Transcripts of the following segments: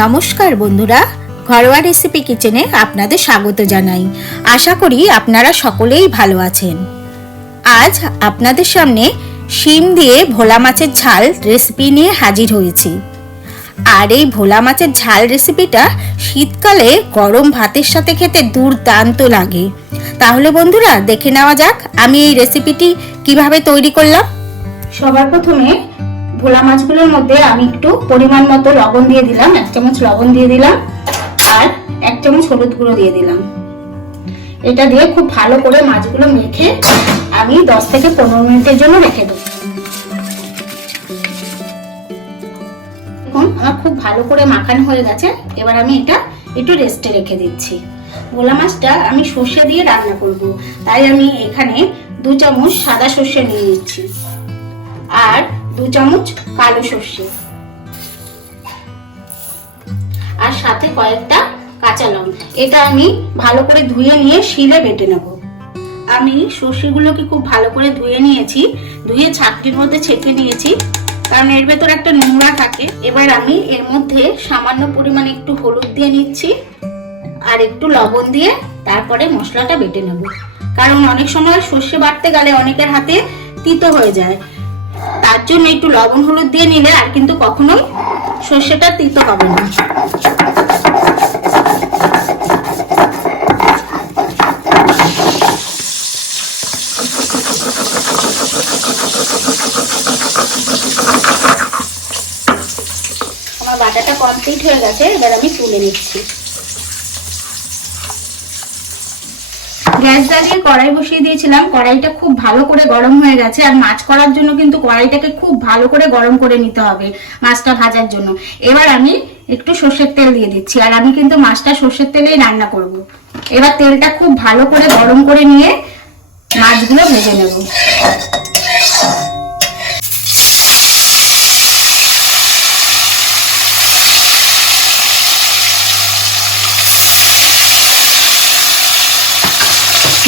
নমস্কার বন্ধুরা, ঘরোয়া রেসিপি কিচেনে আপনাদের স্বাগত জানাই। আশা করি আপনারা সকলেই ভালো আছেন। আজ আপনাদের সামনে শিম দিয়ে ভোলা মাছের ঝাল রেসিপি নিয়ে হাজির হয়েছি। আর এই ভোলা মাছের ঝাল রেসিপিটা শীতকালে গরম ভাতের সাথে খেতে দুর্দান্ত লাগে। তাহলে বন্ধুরা দেখে নেওয়া যাক আমি এই রেসিপিটি কিভাবে তৈরি করলাম। সবার প্রথমে ভোলা মাছগুলোর মধ্যে আমি একটু পরিমাণ মতো লবণ দিয়ে দিলাম, 1 চামচ লবণ দিয়ে দিলাম আর 1 চামচ হলুদ গুঁড়ো দিয়ে দিলাম। এটা দিয়ে খুব ভালো করে মাছগুলো মেখে আমি 10 থেকে 15 মিনিটের জন্য রেখে দেব। এখন আমার খুব ভালো করে মাখানো হয়ে গেছে। এবার আমি এটা একটু রেস্টে রেখে দিচ্ছি। ভোলা মাছটা আমি সর্ষে দিয়ে রান্না করব, তাই আমি এখানে 2 চামচ সাদা সর্ষে নিয়ে নিচ্ছি আর 2 চামচ কালো সর্ষে আর সাথে কয়েকটা কাঁচা লঙ্কা। এটা আমি ভালো করে ধুয়ে নিয়ে শিলে বেটে নেব। আমি সর্ষেগুলোকে খুব ভালো করে ধুয়ে নিয়েছি, ধুয়ে ছাঁকটির মধ্যে ছেঁকে নিয়েছি, কারণ এর ভেতর একটা নোংরা থাকে। এবার আমি এর মধ্যে সামান্য পরিমাণে একটু হলুদ দিয়ে নিচ্ছি আর একটু লবণ দিয়ে তারপরে মশলাটা বেটে নেব। কারণ অনেক সময় সর্ষে বাটতে গেলে অনেকের হাতে তিতো হয়ে যায়, তার জন্য একটু লবণ হলুদ দিয়ে নিলে আর কিন্তু কখনোই সর্ষেটা তিতো হবে না। আমার বাটাটা কমপ্লিট হয়ে গেছে, এবার আমি তুলে নিচ্ছি। গ্যাস জ্বালিয়ে কড়াই বসিয়ে দিয়েছিলাম, কড়াইটা খুব ভালো করে গরম হয়ে গেছে। আর মাছ করার জন্য কিন্তু কড়াইটাকে খুব ভালো করে গরম করে নিতে হবে মাছটা ভাজার জন্য। এবার আমি একটু সর্ষের তেল দিয়ে দিচ্ছি, আর আমি কিন্তু মাছটা সর্ষের তেলেই রান্না করব। এবার তেলটা খুব ভালো করে গরম করে নিয়ে মাছগুলো ভেজে নেব।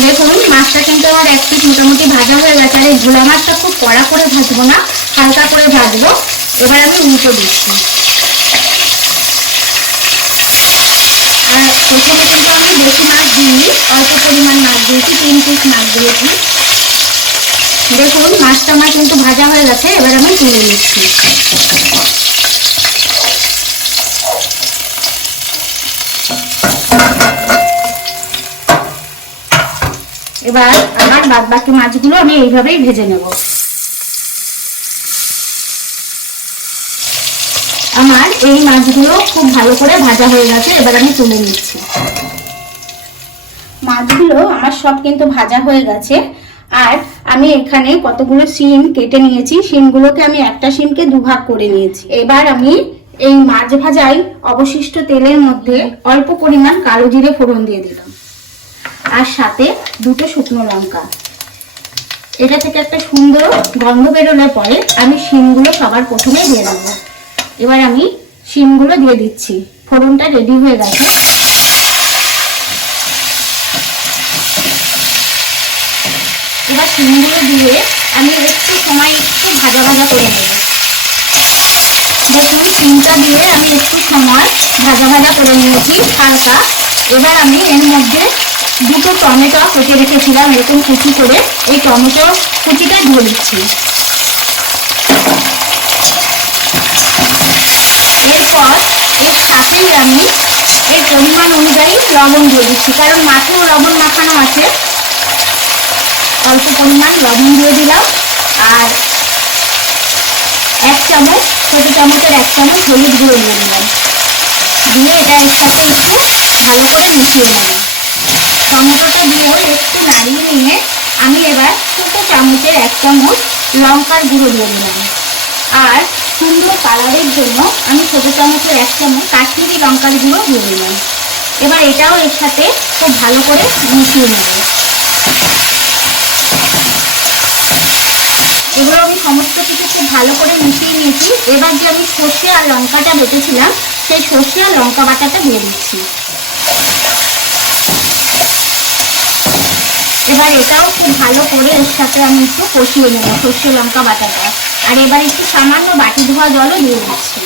দেখুন মাছটা কিন্তু আমার এক পিঠ মোটামুটি ভাজা হয়ে গেছে। আর এই ভোলা মাছটা খুব কড়া করে ভাজবো না, হালকা করে ভাজবো। এবার আমি উল্টে দিচ্ছি। আর এখানে কিন্তু আমি বেশি মাছ দিইনি, অল্প পরিমাণ মাছ দিয়েছি, 3 পিস মাছ দিয়েছি। দেখুন মাছটা আমার কিন্তু ভাজা হয়ে গেছে, এবার আমি তুলে নিচ্ছি। এবার আমার বাদ বাকি মাছগুলো আমি এইভাবেই ভেজে নেব। আমার এই মাছগুলো খুব ভালো করে ভাজা হয়ে গেছে, এবার আমি তুলে নিচ্ছি। মাছগুলো আমার সব কিন্তু ভাজা হয়ে গেছে। আর আমি এখানে কতগুলো শিম কেটে নিয়েছি, শিমগুলোকে আমি একটা শিমকে 2 ভাগ করে নিয়েছি। এবার আমি এই মাছ ভাজাই অবশিষ্ট তেলের মধ্যে অল্প পরিমাণ কালো জিরে ফোড়ন দিয়ে দিলাম আর সাথে 2টো শুকনো লঙ্কা। এটা থেকে একটা সুন্দর গন্ধ বেরোলে পরে আমি শিমগুলো সবার প্রথমে দিয়ে দেবো। এবার আমি শিমগুলো দিয়ে দিচ্ছি। ফোড়নটা রেডি হয়ে গেছে। এবার শিমগুলো দিয়ে আমি একটু সময় একটু ভাজা ভাজা করে নেব। দেখুন শিমটা দিয়ে আমি একটু সময় ভাজা ভাজা করে নিয়েছি হালকা। এবার আমি এর মধ্যে 2টো টমেটো কেটে রেখেছিলাম এরকম কুচি করে, এই টমেটো কুচিটা দিয়ে দিচ্ছি। এরপর এর সাথেই আমি এর পরিমাণ অনুযায়ী লবণ দিয়ে দিচ্ছি, কারণ মাছেও লবণ মাখানো আছে। অল্প পরিমাণ লবণ দিয়ে দিলাম আর 1 চামচ, ছোট চামচের 1 চামচ হলুদ গুঁড়ো দিয়ে দিলাম। দিয়ে এটা এর সাথে একটু ভালো করে মিশিয়ে নেব। টমেটোটা দিয়ে একটু নাড়িয়ে নিয়ে আমি এবার ছোট চামচের 1 চামচ লঙ্কার গুঁড়ো দিয়ে দিলাম। আর সুন্দর কালারের জন্য আমি ছোট চামচের 1 চামচ কাশ্মীরি লঙ্কার গুঁড়ো দিয়ে দিলাম। এবার এটাও এর সাথে খুব ভালো করে মিশিয়ে নেব। এগুলো আমি সমস্ত কিছু খুব ভালো করে মিশিয়ে নিয়েছি। এবার যে আমি সর্ষে আর লঙ্কাটা বেটেছিলাম সেই সর্ষে আর লঙ্কা বাটাটা দিয়ে দিচ্ছি। এবার এটাও খুব ভালো করে এর সাথে আমি একটু কষিয়ে নেব সর্ষে লঙ্কা বাটাটা। আর এবার একটু সামান্য বাটি ধোয়া জলও দিয়ে দিচ্ছি।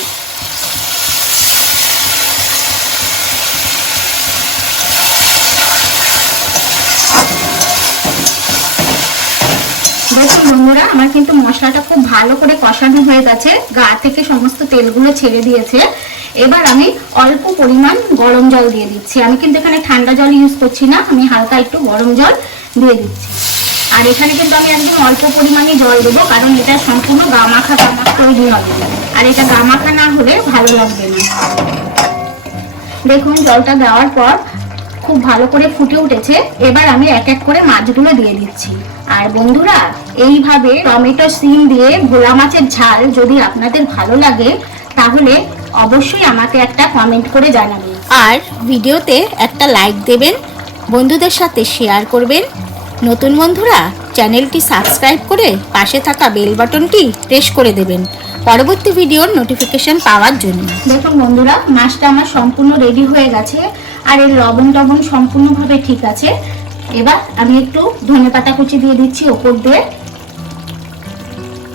বন্ধুরা, আমার কিন্তু মশলাটা খুব ভালো করে কষানো হয়ে গেছে, গা থেকে সমস্ত তেলগুলো ছেড়ে দিয়েছে। এবার আমি অল্প পরিমাণ গরম জল দিয়ে দিচ্ছি। আমি কিন্তু এখানে ঠান্ডা জল ইউজ করছি না, আমি হালকা একটু গরম জল দিয়ে দিচ্ছি। আর এখানে কিন্তু আমি একদম অল্প পরিমাণে জল দেবো, কারণ এটা সম্পূর্ণ গামাখা তৈরি হবে, আর এটা গামাখা না হলে ভালো লাগবে না। দেখুন জলটা দেওয়ার পর খুব ভালো করে ফুটে উঠেছে। এবার আমি এক এক করে মাছগুলো দিয়ে দিচ্ছি। আর বন্ধুরা, এইভাবে টমেটো সিম দিয়ে ভোলা মাছের ঝাল যদি আপনাদের ভালো লাগে তাহলে অবশ্যই আমাকে একটা কমেন্ট করে জানাবেন, আর ভিডিওতে একটা লাইক দেবেন, বন্ধুদের সাথে শেয়ার করবেন। নতুন বন্ধুরা চ্যানেলটি সাবস্ক্রাইব করে পাশে থাকা বেল বাটনটি প্রেস করে দেবেন পরবর্তী ভিডিওর নোটিফিকেশন পাওয়ার জন্য। দেখুন বন্ধুরা, মাছটা আমার সম্পূর্ণ রেডি হয়ে গেছে, আর এর লবণ টবণ সম্পূর্ণভাবে ঠিক আছে। এবার আমি একটু ধনেপাতা কুচি দিয়ে দিচ্ছি ওপর দিয়ে।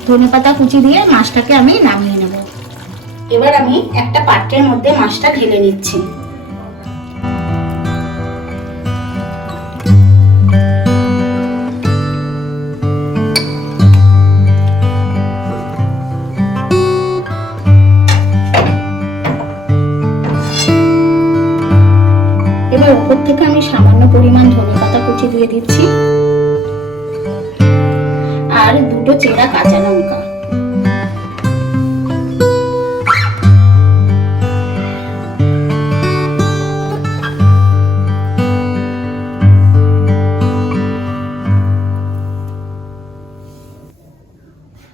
ধনেপাতা কুচি দিয়ে মাছটাকে আমি নামিয়ে নেব। এবার আমি একটা পাত্রের মধ্যে মাছটা ঢেলে নিচ্ছি। এবার উপর থেকে আমি সামান্য পরিমাণ ধনেপাতা কুচি দিয়ে দিচ্ছি, আর দুটো চেরা কাঁচা লঙ্কা।